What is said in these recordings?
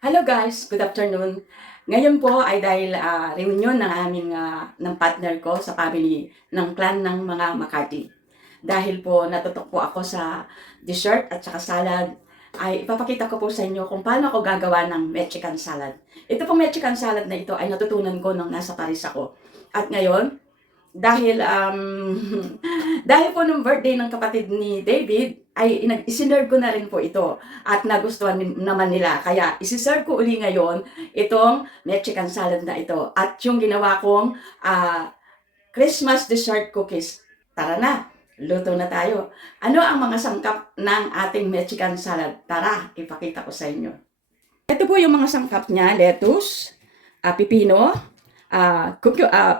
Hello guys, good afternoon. Ngayon po ay dahil reunion ng aming ng partner ko sa family ng clan ng mga McCarthy. Dahil po natutok po ako sa dessert at saka salad, ay ipapakita ko po sa inyo kung paano ako gagawa ng Mexican salad. Ito pong Mexican salad na ito ay natutunan ko nung nasa Paris ako. At ngayon, dahil dahil po nung birthday ng kapatid ni David ay isinerve ko na rin po ito at nagustuhan naman nila, kaya isiserve ko uli ngayon itong Mexican salad na ito at yung ginawa kong Christmas dessert cookies. Tara na, luto na tayo. Ano ang mga sangkap ng ating Mexican salad? Tara, ipakita ko sa inyo. Ito po yung mga sangkap niya: lettuce, pipino,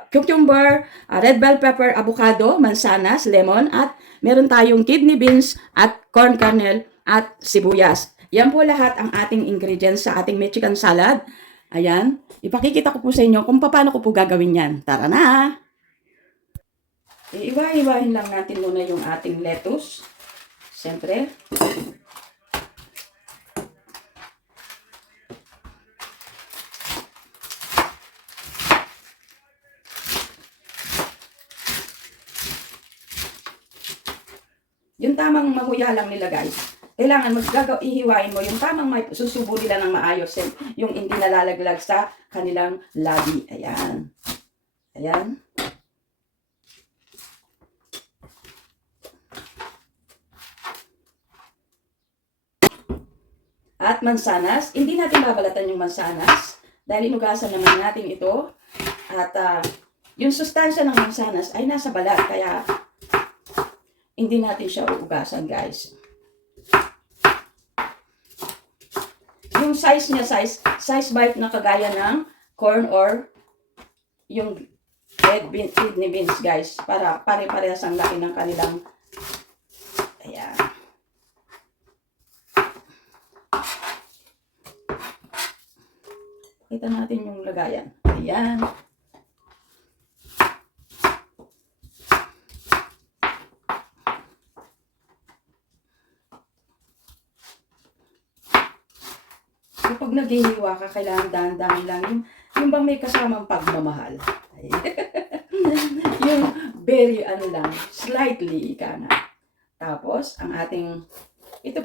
cucumber, red bell pepper, avocado, mansanas, lemon, at meron tayong kidney beans at corn kernel at sibuyas. Yan po lahat ang ating ingredients sa ating Mexican salad. Ayan, ipakikita ko po sa inyo kung paano ko po gagawin yan. Tara na! Iiwa-iwain lang natin muna yung ating lettuce. Siyempre. Yung tamang mahuya lang nila guys. Kailangan ihiwain mo yung tamang may susubo nila ng maayos. Yung hindi nalalaglag sa kanilang labi. Ayan. Ayan. At mansanas. Hindi natin babalatan yung mansanas. Dahil inugasan naman natin ito. At yung sustansya ng mansanas ay nasa balat. Kaya hindi natin siya uugasan guys. Yung size niya, size bite na kagaya ng corn or yung kidney beans guys. Para pare-parehas ang laki ng kanilang. Ayan. Kita natin yung lagayan. Ayan. Kapag naghihiwa ka, kailangan dahan-dahan lang. Yung bang may kasamang pagmamahal. Yung very lang, slightly ika nga. Tapos, ang ating, ito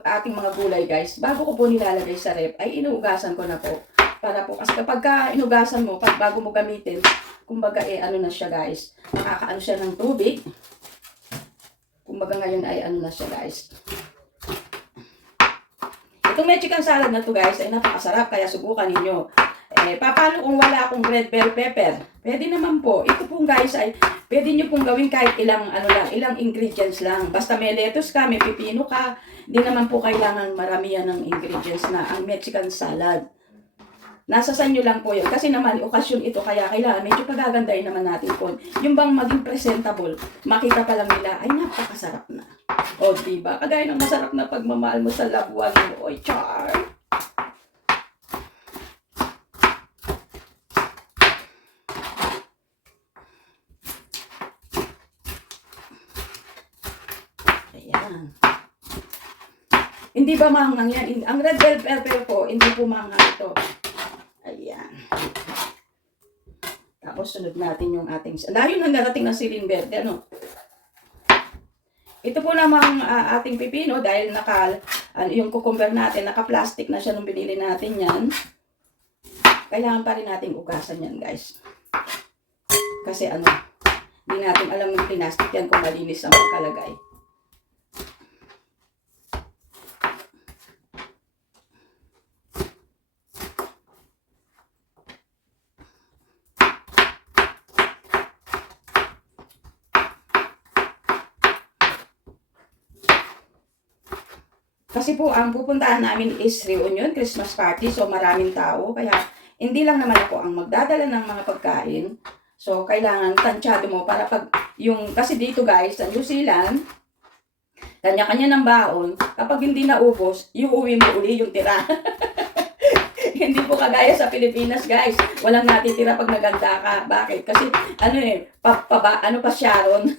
ating mga gulay guys, bago ko po nilalagay sa rep, ay inuugasan ko na po. Para po, kasi kapag inugasan mo, bago mo gamitin, kumbaga na siya guys, nakakaano siya ng tubig. Kumbaga ngayon ay na siya guys. Itong Mexican salad na to guys ay napakasarap, kaya subukan ninyo. Paano kung wala akong red bell pepper? Pwede naman po. Ito po guys ay pwede nyo pong gawin kahit ilang ingredients lang. Basta may lettuce ka, may pipino ka, hindi naman po kailangan maramihan ng ingredients na ang Mexican salad. Nasa sa inyo lang po yun. Kasi naman, okasyon ito, kaya kailangan medyo pagagandahin naman natin po. Yung bang maging presentable, makita pa lang nila, ay napakasarap na. O, diba? Kagaya ng masarap na pagmamahal mo sa loved one mo. Oy, char! Ayan. Hindi ba maanghang yan? Ang red bell pepper po, hindi po maanghang ito. Ayan. Tapos sunod natin yung ating, dahil nang narating ng siling verde, ano? Ito po namang ating pipino, dahil yung cucumber natin, naka-plastic na siya nung binili natin yan. Kailangan pa rin nating ugasan yan guys. Kasi hindi natin alam yung plastic yan kung malinis ang pagkalagay. Kasi po, ang pupuntahan namin is reunion, Christmas party. So, maraming tao. Kaya, hindi lang naman ako ang magdadala ng mga pagkain. So, kailangan tansyado mo para kasi dito guys, sa New Zealand, kanya-kanya ng baon. Kapag hindi naubos, iuwi mo uli yung tira. Hindi po kagaya sa Pilipinas guys. Walang natitira pag naganda ka. Bakit? Kasi, pa Sharon.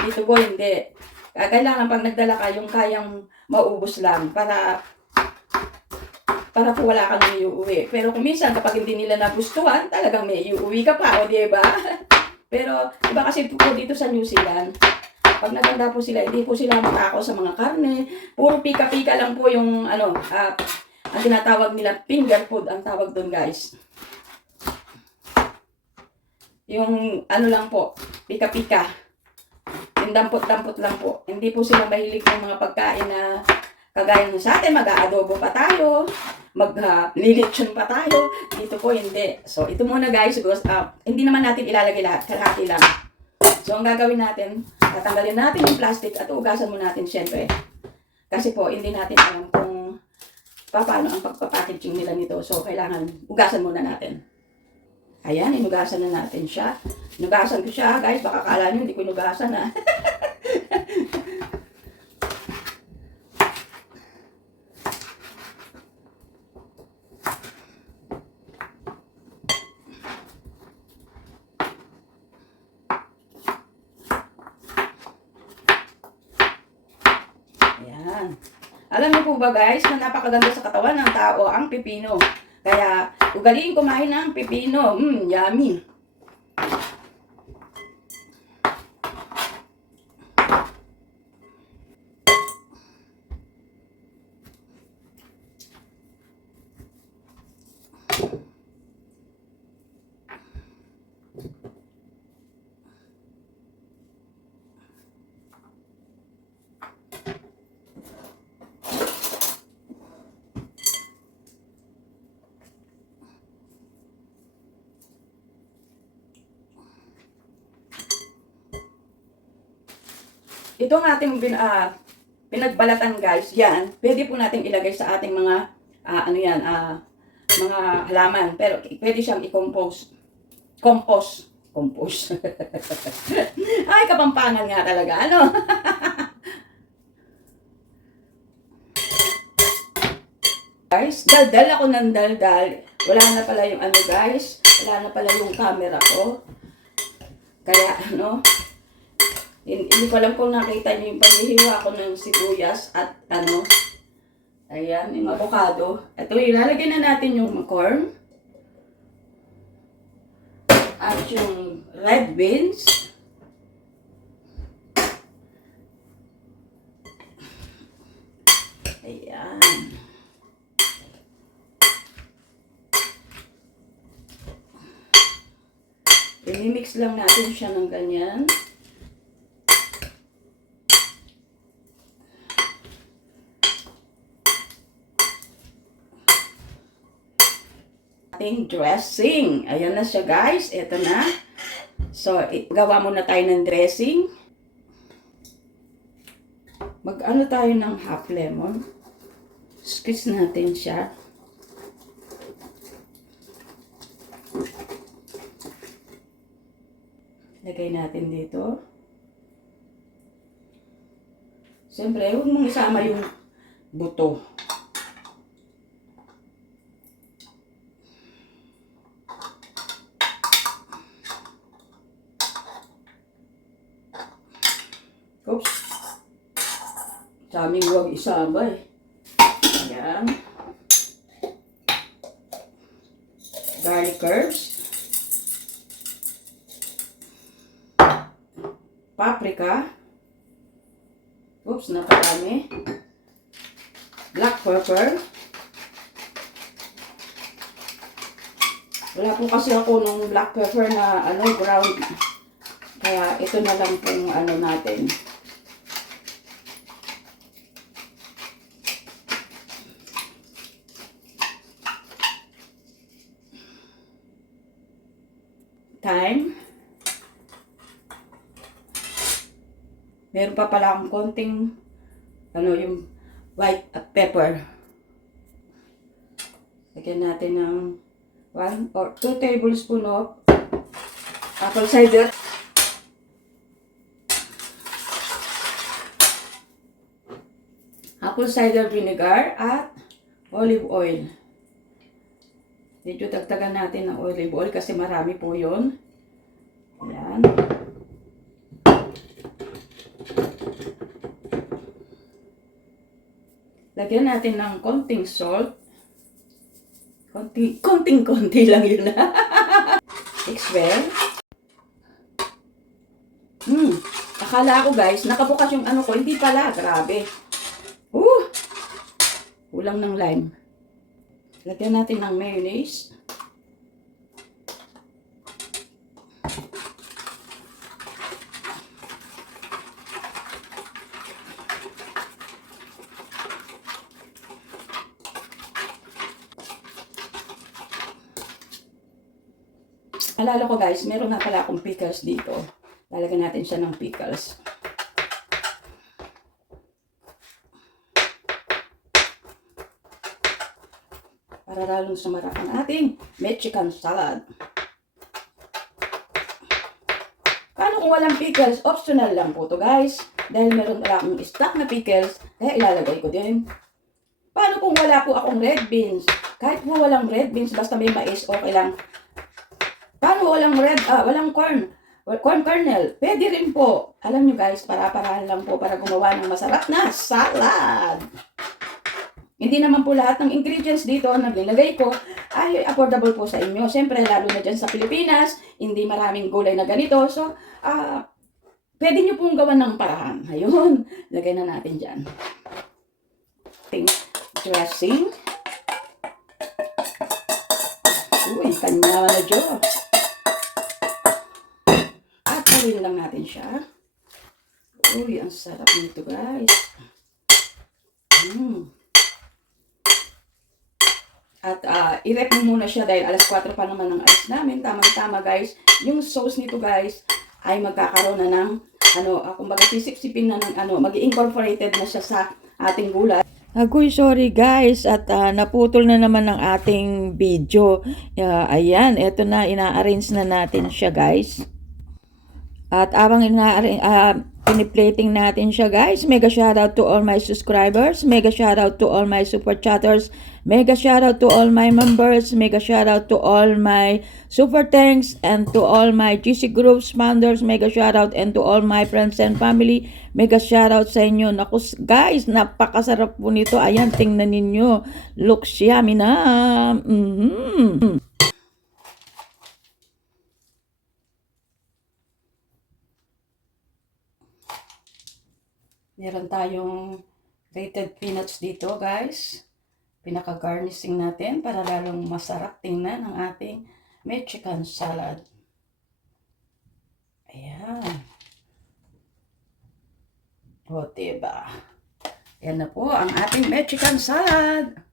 Dito po, hindi. Kailangan pag nagdala ka, yung kayang maubos lang para para po wala kang iuwi. Pero kung minsan kapag hindi nila nagustuhan, talagang may iuwi ka pa, o di ba? Pero iba kasi po dito sa New Zealand, pag naganda po sila, hindi po sila matakaw sa mga karne. Puro pika-pika lang po yung ang tinatawag nila finger food ang tawag doon, guys. Yung lang po, pika-pika. Yung dampot-dampot lang po. Hindi po sila mahilig ng mga pagkain na kagaya ng sa atin, mag-aadobo pa tayo, maglilitsyon pa tayo. Dito po hindi. So, ito muna guys, hindi naman natin ilalagay lahat, kalahati lang. So, ang gagawin natin, tatanggalin natin yung plastic at ugasan mo natin syempre. Kasi po, hindi natin alam kung paano ang pagpapackaging nila nito. So, kailangan ugasan muna natin. Ayan, inugasan na natin siya. Inugasan ko siya, guys. Baka kala nyo, hindi ko inugasan ha. Ayan. Alam niyo po ba guys, na napakaganda sa katawan ng tao ang pipino. Kaya, ugaliin kumain ng pipino. Yummy. Itong ating pinagbalatan guys, yan, pwede po natin ilagay sa ating mga, mga halaman. Pero pwede siyang i-compose. Compose. Ay, kapampangan nga talaga, ano? Guys, daldal ako ng daldal. Wala na pala yung guys. Wala na pala yung camera ko. Kaya, hindi ko alam kung nakita niyo yung paghihiwa ko ng sibuyas at ayan, yung avocado. Ito, ilalagay na natin yung corn. At yung red beans. Ayan. I-mix lang natin siya ng ganyan. Ating dressing. Ayan na siya guys. Ito na. So, gawa muna tayo ng dressing. Mag-ano tayo ng half lemon. Squeeze natin siya. Lagay natin dito. Siyempre, huwag mong isama yung buto. Oops. Sa amin huwag isama eh. Ayan. Garlic herbs. Paprika. Oops, napadami. Black pepper. Wala po kasi ako nung black pepper na brown. Kaya ito na lang pong natin. Thyme. Meron pa pala akong konting yung white pepper. Lagyan natin ng 1 or 2 tablespoon of apple cider. Apple cider vinegar at olive oil. Medyo dagdagan natin ng olive oil kasi marami po yun. Ayan. Lagyan natin ng konting salt. Konting-konti lang yun. Mix well. Akala ko guys, nakabukas yung ano ko. Hindi pala. Grabe. Kulang ng lime. Lagyan natin ng mayonnaise. Alala ko guys, meron nga pala akong pickles dito. Lalagyan natin siya ng pickles. Para lalong sumarap ang ating Mexican salad. Paano kung walang pickles? Optional lang po to guys. Dahil meron pala akong stock na pickles, kaya ilalagay ko din. Paano kung wala po akong red beans? Kahit po walang red beans, basta may mais, okay lang. Paano walang corn? Corn kernel, pwede rin po. Alam nyo guys, para-parahan lang po para gumawa ng masarap na salad. Hindi naman po lahat ng ingredients dito na nilagay ko ay affordable po sa inyo. Siyempre, lalo na dyan sa Pilipinas, hindi maraming gulay na ganito. So, pwede nyo pong gawan ng parahan. Ayun, lagay na natin dyan. Dressing. Uy, kanya na Diyos. Haluin lang natin siya. Uy, ang sarap nito guys. At i-rep mo muna siya dahil alas 4 pa naman ang alis namin. Tamang-tama guys. Yung sauce nito guys ay magkakaroon na ng kumbaga sisip-sipin na ng mag-incorporated na siya sa ating gulay. Agoy, sorry guys at naputol na naman ang ating video. Ayan, eto na, ina-arrange na natin siya guys. At abang piniplating natin siya guys, mega shoutout to all my subscribers, mega shoutout to all my super chatters, mega shoutout to all my members, mega shoutout to all my super thanks, and to all my GC groups founders, mega shoutout, and to all my friends and family, mega shoutout sa inyo. Naku guys, napakasarap po nito. Ayan, tingnan ninyo. Looks yummy na. Meron tayong grated peanuts dito guys. Pinaka-garnishing natin para lalong masarap tingnan ang ating Mexican salad. Ayan. O, diba? Yan na po ang ating Mexican salad.